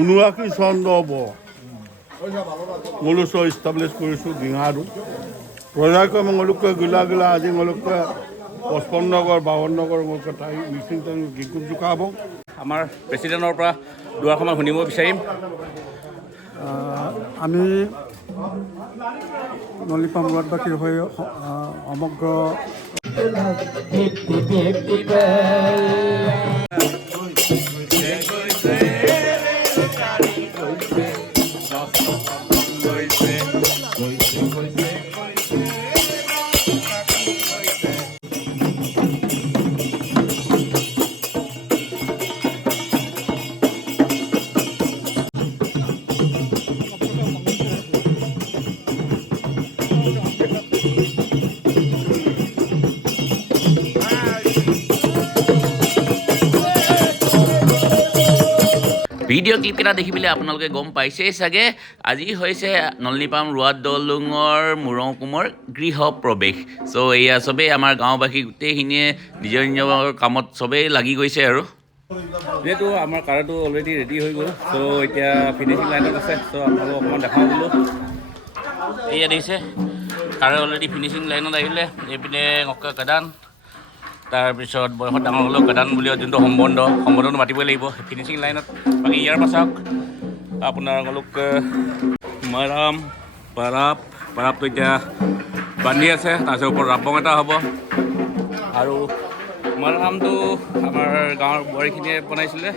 ঊনআশী চন হ'ব মলুচ ইষ্টাব্লিছ কৰিছোঁ ডিঙাটো প্ৰজাকৈ মঙলোকে গিলা গিলা আজি মঙলোকে 55 নগৰ 52 নগৰ মঙলোকে ঠাই মিচিং গীকুট জোকাব আমাৰ প্ৰেচিডেণ্টৰ পৰা দুআষাৰমান শুনিব বিচাৰিম আমি নলিপাম ৱাৰ্ডবাসীৰ হৈ সমগ্ৰ ভিডিঅ' ক্লিপকেইটা দেখি পেলাই আপোনালোকে গম পাইছেই চাগে আজি হৈছে নলনীপাম ৰোৱাত দলুঙৰ মুৰংকুমৰ গৃহ প্ৰৱেশ চ' এয়া চবেই আমাৰ গাঁওবাসী গোটেইখিনিয়ে নিজৰ নিজৰ কামত চবেই লাগি গৈছে আৰু যিহেতু আমাৰ কাৰটো অলৰেডি ৰেডি হৈ গ'ল চ' এতিয়া ফিনিচিং লাইনত আছে চ' আপোনালোকক অকণমান দেখাওঁ বোলো এয়া দেখিছে কাৰ অলৰেডি ফিনিচিং লাইনত আহিলে এইপিনে অক্কা কাদান তাৰপিছত বয়সত ডাঙৰ হ'লেও কাদান বুলি যোনটো সম্বন্ধটো মাতিবই লাগিব ফিনিচিং লাইনত বাকী ইয়াৰ পাছত আপোনাৰ অলপ মৰাম পাৰাপটো এতিয়া বান্ধি আছে তাৰপিছত ওপৰত ৰাবং এটা হ'ব আৰু মৰামটো আমাৰ গাঁৱৰ বোৱাৰীখিনিয়ে বনাইছিলে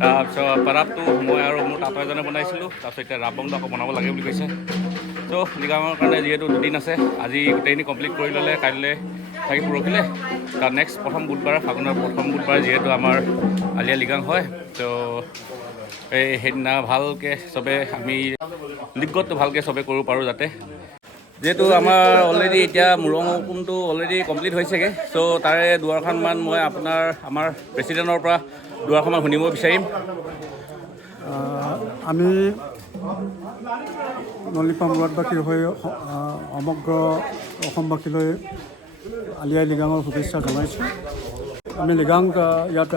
তাৰপিছত পাৰাপটো মই আৰু মোৰ তাঁত এজনে বনাইছিলোঁ তাৰপিছত এতিয়া ৰাবংটো আকৌ বনাব লাগে বুলি কৈছে ত' লিগামৰ কাৰণে যিহেতু দুদিন আছে আজি গোটেইখিনি কমপ্লিট কৰি ল'লে কাইলৈ থাকি পৰহিলে তাৰ নেক্সট প্ৰথম বুধবাৰ ফাগুনৰ প্ৰথম বুধবাৰ যিহেতু আমাৰ আলি আই লৃগাং হয় ত' সেইদিনা ভালকৈ চবে আমি লিগতটো ভালকৈ চবে কৰিব পাৰোঁ যাতে যিহেতু আমাৰ অলৰেডি এতিয়া মুৰংকুমটো অলৰেডি কমপ্লিট হৈছেগৈ চ' তাৰে দুআষাৰমান মই আমাৰ প্ৰেচিডেণ্টৰ পৰা দুআষাৰমান শুনিব বিচাৰিম আমি নলিপাম ৱাৰ্ডবাসীৰ হৈ সমগ্ৰ অসমবাসীলৈ আলি আই লৃগাঙৰ শুভেচ্ছা জনাইছোঁ আমি লৃগাং ইয়াত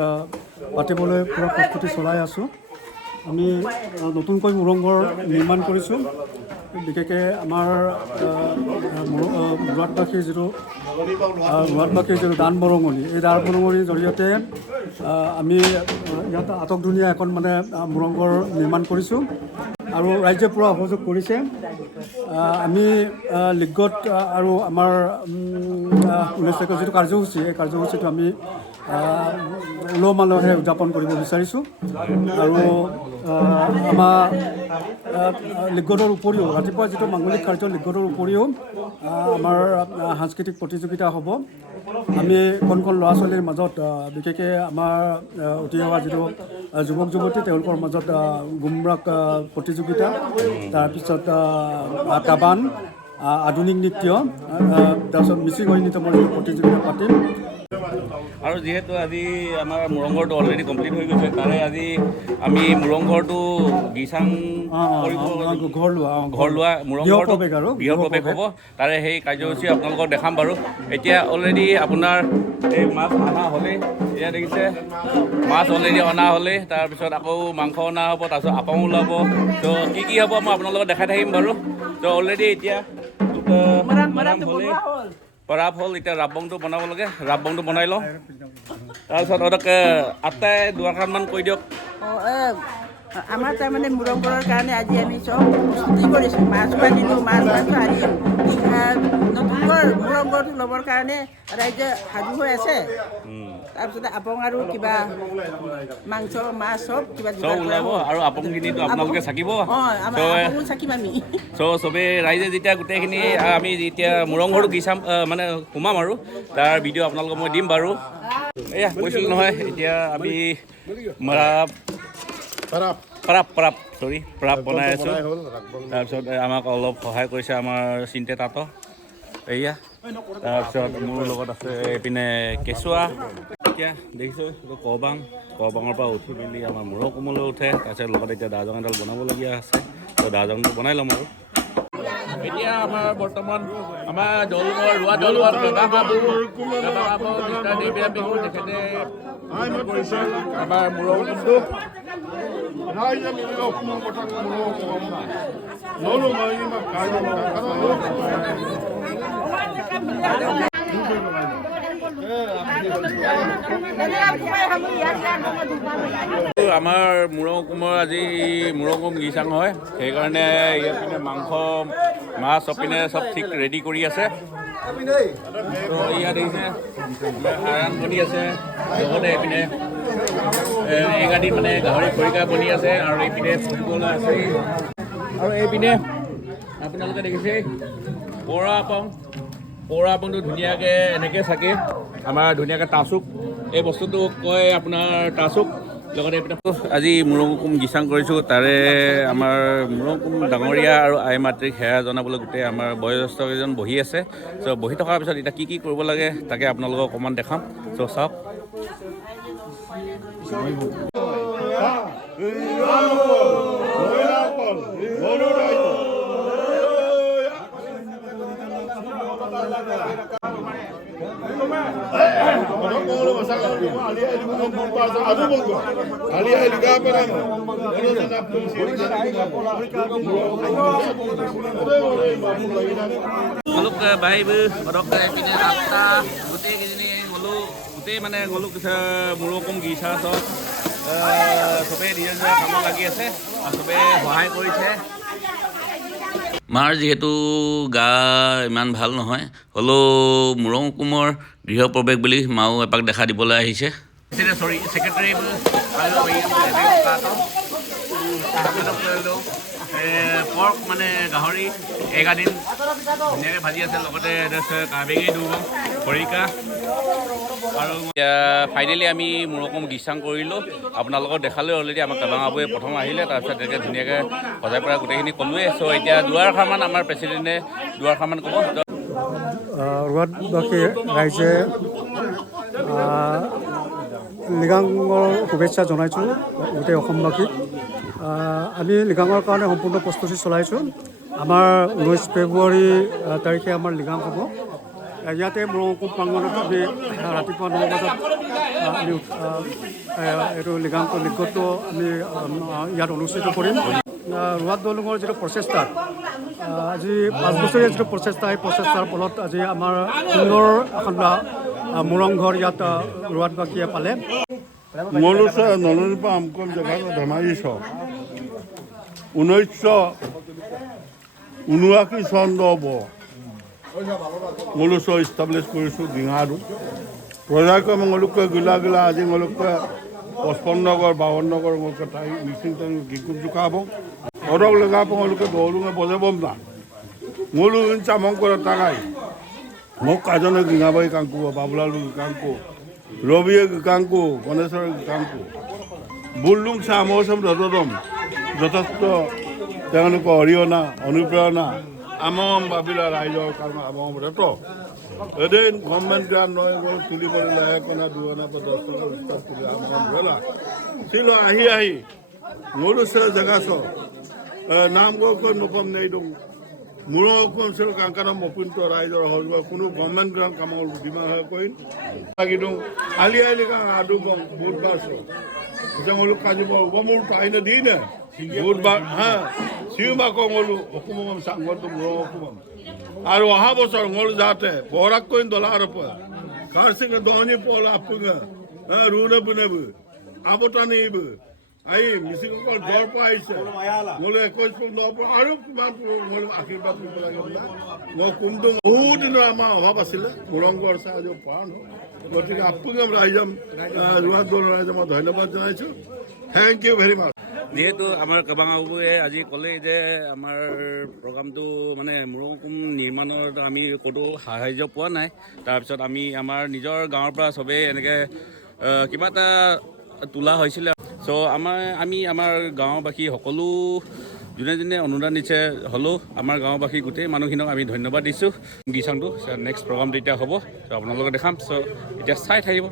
পাতিবলৈ পূৰা প্ৰস্তুতি চলাই আছোঁ আমি নতুনকৈ মুৰংঘৰ নিৰ্মাণ কৰিছোঁ বিশেষকৈ আমাৰ ৱাৰ্ডবাসীৰ যিটো দান বৰঙণি এই দান বৰঙণিৰ জৰিয়তে আমি ইয়াত আটকধুনীয়া এখন মানে মুৰংঘৰ নিৰ্মাণ কৰিছোঁ আৰু ৰাইজে পূৰা সহযোগ কৰিছে আমি লিগত আৰু আমাৰ 19 তাৰিখৰ যিটো কাৰ্যসূচী এই কাৰ্যসূচীটো আমি উলহ মালহেৰে উদযাপন কৰিব বিচাৰিছোঁ আৰু আমাৰ লিগৰ উপৰিও ৰাতিপুৱা যিটো মাংগলিক কাৰ্য লিগৰ উপৰিও আমাৰ সাংস্কৃতিক প্ৰতিযোগিতা হ'ব আমি কণ ল'ৰা ছোৱালীৰ মাজত বিশেষকৈ আমাৰ উঠি অহা যিটো যুৱক যুৱতী তেওঁলোকৰ মাজত গুমৰাগ প্ৰতিযোগিতা তাৰপিছত কাবান আধুনিক নৃত্য তাৰপিছত মিচিং নৃত্যৰ প্ৰতিযোগিতা পাতিম আৰু যিহেতু আজি আমাৰ মুৰংঘৰটো অলৰেডি কমপ্লিট হৈ গৈছে তাৰে আজি আমি মুৰংঘৰটো গিচাং ঘৰ লোৱা মুৰংঘৰটো গৃহ প্ৰৱেশ হ'ব তাৰে সেই কাৰ্যসূচী আপোনালোকক দেখাম বাৰু এতিয়া অলৰেডি আপোনাৰ এই মাছ অনা হ'লেই এয়া দেখিছে মাছ অলৰেডি অনা হ'লেই তাৰপিছত আকৌ মাংস অনা হ'ব তাৰপিছত আপং ওলাব ত' কি হ'ব মই আপোনালোকক দেখাই থাকিম বাৰু ত' অলৰেডি এতিয়া পৰাপ হ'ল এতিয়া ৰাবংটো বনাব লাগে ৰাবংটো বনাই লওঁ তাৰপিছত অলপকে আটাই দুআষাৰমান কৈ দিয়ক আমাৰ তাৰমানে মুৰংঘৰৰ কাৰণে আজি আমি চব প্ৰস্তুতি কৰিছোঁ মাছো আনিলোঁ মাছ আনিম নতুনকৈ মুৰংঘৰটো ল'বৰ কাৰণে ৰাইজে সাজু হৈ আছে তাৰপিছতে আপং আৰু কিবা মাংস মাছ চব কিবা ওলাব আৰু আপংখিনিতো আপোনালোকে চাকিব চাকিম আমি চ' চবেই ৰাইজে যেতিয়া গোটেইখিনি আমি যেতিয়া মুৰংঘৰটো গিচাম মানে সোমাম আৰু তাৰ ভিডিঅ' আপোনালোকক মই দিম বাৰু এয়া কৈছিলোঁ নহয় এতিয়া আমি পৰাপ বনাই আছোঁ তাৰপিছত আমাক অলপ সহায় কৰিছে আমাৰ চিন্তে তাঁত এয়া তাৰপিছত মোৰ লগত আছে এইপিনে কেঁচুৱা এতিয়া দেখিছোঁ কবাঙৰ পৰা উঠি মেলি আমাৰ মুৰংকুমলৈ উঠে তাৰপিছত লগত এতিয়া দাজং এডাল বনাবলগীয়া আছে ত' দাজংটো বনাই ল'ম আৰু এতিয়া আমাৰ বৰ্তমান আমাৰ দলঙৰ ৰোৱা দলঙৰ বাবু মিষ্টাৰ দেৱীয়া বিহু তেখেতে কৰিছে আমাৰ মুৰংকুমটো ৰাইজে মিলি অসমৰ কথা নলো মই আমাৰ মুৰংকুমৰ আজি মুৰংকুম গিচাং হয় সেইকাৰণে ইয়াত পিনে মাংস মাছ অপিনে চব ঠিক ৰেডি কৰি আছে তো ইয়াত দেখিছে আৰাণ বনি আছে লগতে এইপিনে এগাদি মানে গাহৰি খৰিকা বনি আছে আৰু এইপিনে ফুৰিবলৈ আছে আৰু এইপিনে আপোনালোকে দেখিছে পৌৰা আপংটো ধুনীয়াকৈ এনেকৈ চাকে আমাৰ ধুনীয়াকৈ টাচুক এই বস্তুটো কয় আপোনাৰ টাচুক লগতে এইপিনে আজি মুৰংকুম গিচাং কৰিছোঁ তাৰে আমাৰ মুৰংকুম ডাঙৰীয়া আৰু আই মাতৃক সেৱা জনাবলৈ গোটেই আমাৰ বয়োজ্যেষ্ঠ কেইজন বহি আছে চ' বহি থকাৰ পিছত এতিয়া কি কৰিব লাগে তাকে আপোনালোকক অকণমান দেখাম চ' চাওক গ'লো বাহিৰ পটককৈ এইপিনে ৰাস্তা গোটেইকেইজনী গোটেই মানে গ'লো মুৰংকুম গিচা চবেই নিজৰ নিজৰ কামত লাগি আছে আৰু চবেই সহায় কৰিছে মাৰ যিহেতু গা ইমান ভাল নহয় হ'লেও মুৰংকুমৰ গৃহপ্ৰৱেশ বুলি মাও এপাক দেখা দিবলৈ আহিছে চৰি ছেক্ৰেটাৰী পৰ্ক মানে গাহৰি এগাদিন ধুনীয়াকৈ ভাজি আছে লগতে কাবেগী দুৰ্গম খৰিকা আৰু এতিয়া ফাইনেলি আমি মুৰংকুম গিচাং কৰিলোঁ আপোনালোকক দেখালোঁ অলৰেডি আমাৰ কাবাং আবুৱে প্ৰথম আহিলে তাৰপিছত তেনেকৈ ধুনীয়াকৈ সজাই পৰা গোটেইখিনি ক'লোৱে চ' এতিয়া দুৱাৰষাৰমান আমাৰ প্ৰেচিডেণ্টে দুৱাৰষাৰমান ক'ব ৰোৱাদবাসী ৰাইজে লিগাঙৰ শুভেচ্ছা জনাইছোঁ গোটেই অসমবাসীক আমি লিগাঙৰ কাৰণে সম্পূৰ্ণ প্ৰস্তুতি চলাইছোঁ আমাৰ 19 ফেব্ৰুৱাৰী তাৰিখে আমাৰ লিগাং হ'ব ইয়াতে মুৰংকুম প্ৰাংগণত আমি ৰাতিপুৱা 9 বজাত আমি এইটো লিগাংটো লিগটো আমি ইয়াত অনুষ্ঠিত কৰিম ৰোৱাদ দলঙৰ যিটো প্ৰচেষ্টাত আজি 5 বছৰীয়া যিটো প্ৰচেষ্টা এই প্ৰচেষ্টাৰ ফলত আজি আমাৰ সুন্দৰ এখন মুৰংঘৰ ইয়াত ৰোৱাদবাসীয়ে পালে নলুচা নলনিপা আমকল জেগা ধেমাজি চ 1979 চন হ'ব মলুচ ইষ্টাব্লিছ কৰিছোঁ ডিঙাৰু প্ৰজাকৈ মঙলোকে গিলা আজি মলোকে 55 নগৰ 52 নগৰ মলোকে তাই মিচিং টাইম গিকুপ জোকাব অৰক লগা মলোকে দৌলুঙে বজাবম না মলু চামং কৰে তাকাই মোক কাজনে গিঙাবাই কাংকু বাবুলাল কাংকু ৰবিয়ে কাংকু গণেশৰ কাংকু বুল্লুং চামচম ৰজদম যথেষ্ট তেওঁলোকৰ অৰিহণা অনুপ্ৰেৰণা আমম ভাবিলা ৰাইজৰ কাৰণে আমম ৰেত এদিন গভৰ্ণমেণ্ট গ্ৰাণ্ট নয় তুলিবলৈ 1 অনা 2 অনা 10 টকা ষ্টাৰ্ট কৰি আমম ৰেলা ছিল আহি মোৰছে জেগা চ নাম কৈ নকম নেই দং মুৰংকুম ছিল কাংকানা মপুন্ত ৰাইজৰ হল কোনো গভৰ্ণমেণ্ট গ্ৰাণ্ট কামৰ ডিমাণ্ড হয় কইন লাগিদং আলি কাং আদু গম বুধবাৰ চ জমলু কাজিব বমুল টাইনে দিনে বুধবাৰ হা সিউমা কঙলু অসমম সাংগত মুৰংকুম আৰু অহা বছৰ ngol যাতে বৰাক কইন ডলাৰ প কাৰসিং দনি পল আপুঙ ৰুনে বুনেব আবতানিব আই মিছিং কল জৰ পাইছে ngol 21 ন আৰু কিমান ngol আশীৰ্বাদ কৰিব লাগে মই কুমটো বহুত দিন আমাৰ অভাৱ আছিল মুৰংগৰ সাহায্য পান গতিকে আপুঙম ৰাইজম ৰোৱাদ দল ৰাইজম ধন্যবাদ জনাইছো থেংক ইউ ভেৰি মাচ যিহেতু আমাৰ কাবাং আবুৱে আজি ক'লে যে আমাৰ প্ৰগ্ৰামটো মানে মুৰংকুম নিৰ্মাণৰ আমি ক'তো সাহাৰ্য পোৱা নাই তাৰপিছত আমি আমাৰ নিজৰ গাঁৱৰ পৰা চবেই এনেকৈ কিবা এটা তোলা হৈছিলে চ' আমি আমাৰ গাঁওবাসী সকলো যোনে যোনে অনুদান দিছে হ'লেও আমাৰ গাঁওবাসী গোটেই মানুহখিনক আমি ধন্যবাদ দিছোঁ গিচাংটো নেক্সট প্ৰগ্ৰামটো এতিয়া হ'ব চ' আপোনালোকক দেখাম চ' এতিয়া চাই থাকিব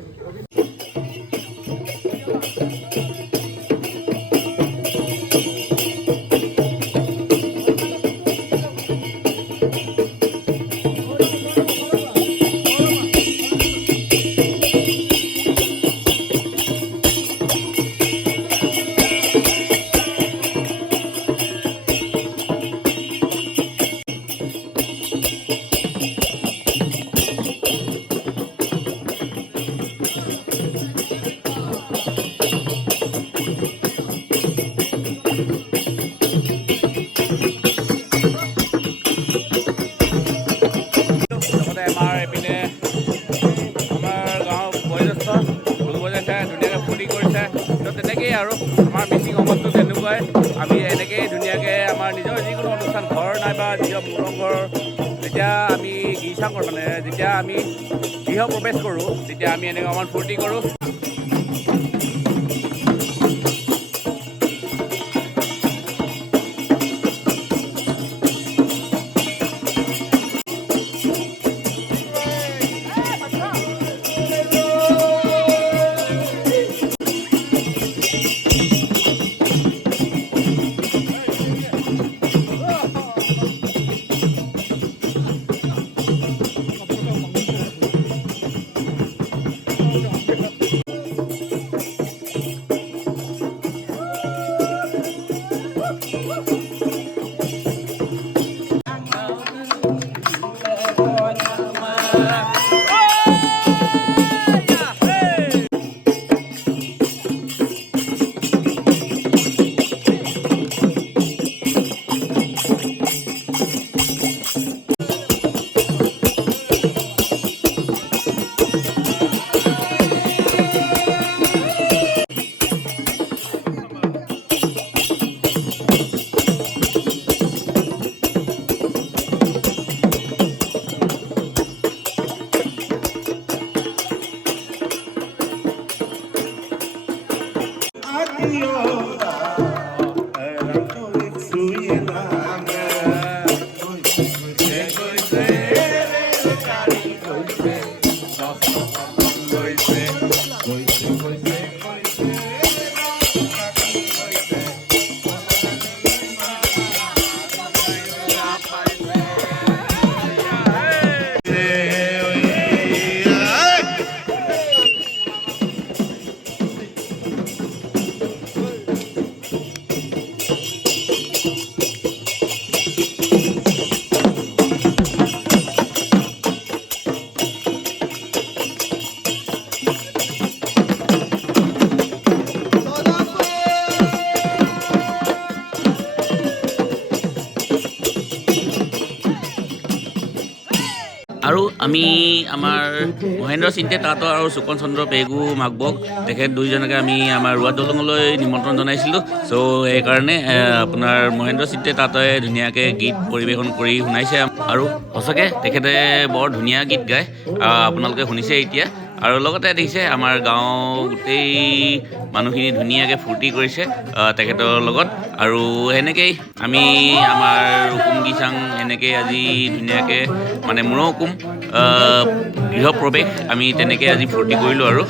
নিজৰ যিকোনো অনুষ্ঠান ঘৰ নাইবা নিজৰ মুৰংঘৰ যেতিয়া আমি গীৰ্জাঘৰ মানে যেতিয়া আমি গৃহ প্ৰৱেশ কৰোঁ তেতিয়া আমি এনেকৈ অকণমান ফূৰ্তি কৰোঁ। আৰু আমি আমাৰ মহেন্দ্ৰ চিন্তে তাঁত আৰু সুকন চন্দ্ৰ পেগু মাকবক তেখেত দুইজনকে আমি আমাৰ ৰুৱা দলঙলৈ নিমন্ত্ৰণ জনাইছিলোঁ। চ' সেইকাৰণে আপোনাৰ মহেন্দ্ৰ চিন্তে তাঁতে ধুনীয়াকৈ গীত পৰিৱেশন কৰি শুনাইছে আৰু সঁচাকৈ তেখেতে বৰ ধুনীয়া গীত গায়, আপোনালোকে শুনিছে এতিয়া। আৰু লগতে দেখিছে আমাৰ গাঁও গোটেই মানুহখিনি ধুনীয়াকৈ ফূৰ্তি কৰিছে তেখেতৰ লগত। আৰু সেনেকৈয়ে আমি আমাৰ হুকুম গীচাং এনেকৈ আজি ধুনীয়াকৈ মানে মুৰ হুকুম গৃহ প্ৰৱেশ আমি তেনেকৈ আজি ফূৰ্তি কৰিলোঁ আৰু।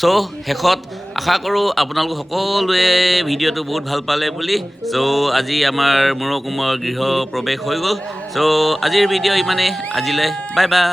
চ' শেষত আশা কৰোঁ আপোনালোক সকলোৱে ভিডিঅ'টো বহুত ভাল পালে বুলি। চ' আজি আমাৰ মুৰ হুকুমৰ গৃহ প্ৰৱেশ হৈ গ'ল। চ' আজিৰ ভিডিঅ' ইমানেই, আজিলৈ বাই বাই।